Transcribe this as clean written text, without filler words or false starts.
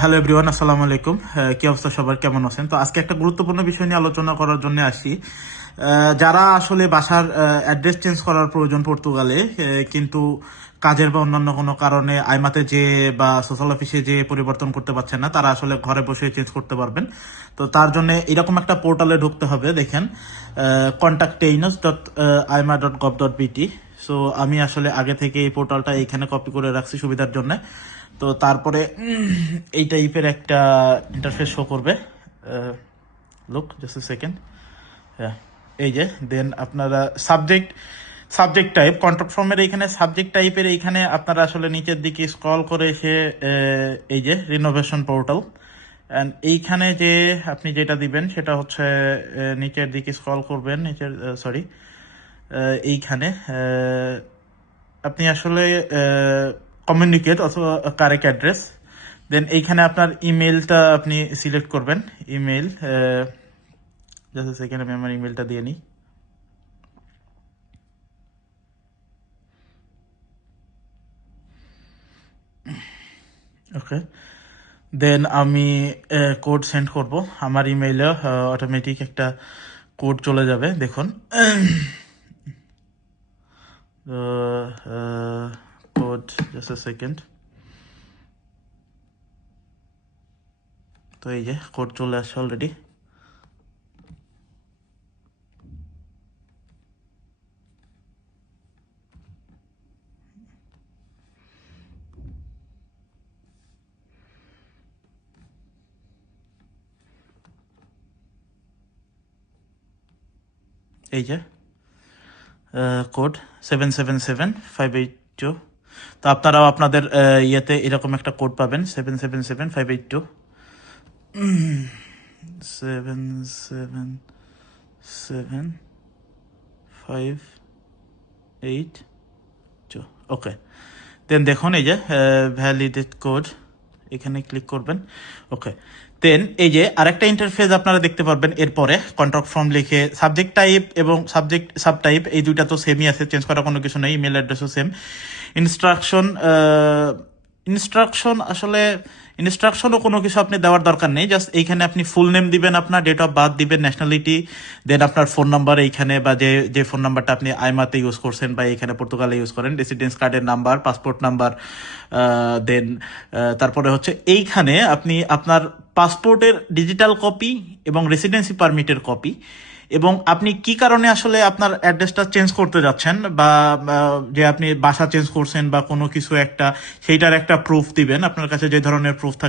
Hello everyone, আসসালামু আলাইকুম। কি অবস্থা সবার, কেমন আছেন? তো আজকে একটা গুরুত্বপূর্ণ বিষয় নিয়ে আলোচনা করার জন্য আসি। যারা আসলে বাসার অ্যাড্রেস চেঞ্জ করার প্রয়োজন পর্তুগালে, কিন্তু কাজের বা অন্যান্য কোনো কারণে আইমাতে যে বা সোশ্যাল অফিসে যে পরিবর্তন করতে পারছেন না, তারা আসলে ঘরে বসে চেঞ্জ করতে পারবেন। তো তার জন্য এরকম একটা পোর্টালে ঢুকতে হবে। দেখেন, contacteinos.aima.gov.bt। সো আমি আসলে আগে থেকে এই পোর্টালটা এইখানে কপি করে রাখছি সুবিধার জন্য। তো তারপরে এই টাইপের একটা ইন্টারফেস শো করবে। Look just a second. হ্যাঁ, এই যে দেন আপনারা সাবজেক্ট টাইপ কন্ট্যাক্ট ফর্মের এইখানে সাবজেক্ট টাইপের এইখানে আপনারা আসলে নিচের দিকে স্ক্রল করে এসে এই যে রিনোভেশন পোর্টাল, অ্যান্ড এইখানে যে আপনি যেটা দিবেন সেটা হচ্ছে নিচের দিকে স্ক্রল করবেন, নিচের সরি এইখানে আপনি আসলে কমিউনিকেট অথবা কারেক্ট অ্যাড্রেস, দেন এইখানে আপনার ইমেলটা আপনি সিলেক্ট করবেন। ইমেল, জাস্ট সেকেন্ড, আমি আমার ইমেলটা দিয়ে নিই। ওকে, দেন আমি কোড সেন্ড করব। আমার ইমেইলে অটোমেটিক একটা কোড চলে যাবে, দেখুন। Code, just a second. তো এই যে কোড চলে আসছে অলরেডি। এই যে কোড 777582। তো আপনারাও আপনাদের ইয়েতে এরকম একটা কোড পাবেন, 777582। 777582। ওকে, দেন দেখুন এই যে ভ্যালিডেট কোড, এখানে ক্লিক করবেন। ওকে, দেন এই যে আরেকটা ইন্টারফেস আপনারা দেখতে পারবেন। এরপরে কন্ট্যাক্ট ফর্ম লিখে সাবজেক্ট টাইপ এবং সাবজেক্ট সাব টাইপ এই দুইটা তো সেমই আছে, চেঞ্জ করার কোনো কিছু নেই। Email অ্যাড্রেসও same. ইনস্ট্রাকশন, আসলে ইনস্ট্রাকশনও কোনো কিছু আপনি দেওয়ার দরকার নেই। জাস্ট এইখানে আপনি ফুল নেম দিবেন, আপনার ডেট অফ বার্থ দিবেন, ন্যাশনালিটি, দেন আপনার ফোন নাম্বার এইখানে, বা যে যে ফোন নাম্বারটা আপনি আইমাতে ইউজ করছেন বা এখানে পর্তুগালে ইউজ করেন, রেসিডেন্স কার্ডের নাম্বার, পাসপোর্ট নাম্বার, দেন তারপরে হচ্ছে এইখানে আপনি আপনার পাসপোর্টের ডিজিটাল কপি এবং রেসিডেন্সি পারমিটের কপি, এবং আপনি কি কারণে আসলে আপনার অ্যাড্রেসটা চেঞ্জ করতে যাচ্ছেন, বা যে আপনি বাসা চেঞ্জ করছেন বা কোনো কিছু একটা, সেইটার একটা প্রুফ দিবেন। আপনার কাছে যে ধরনের প্রুফ থাকে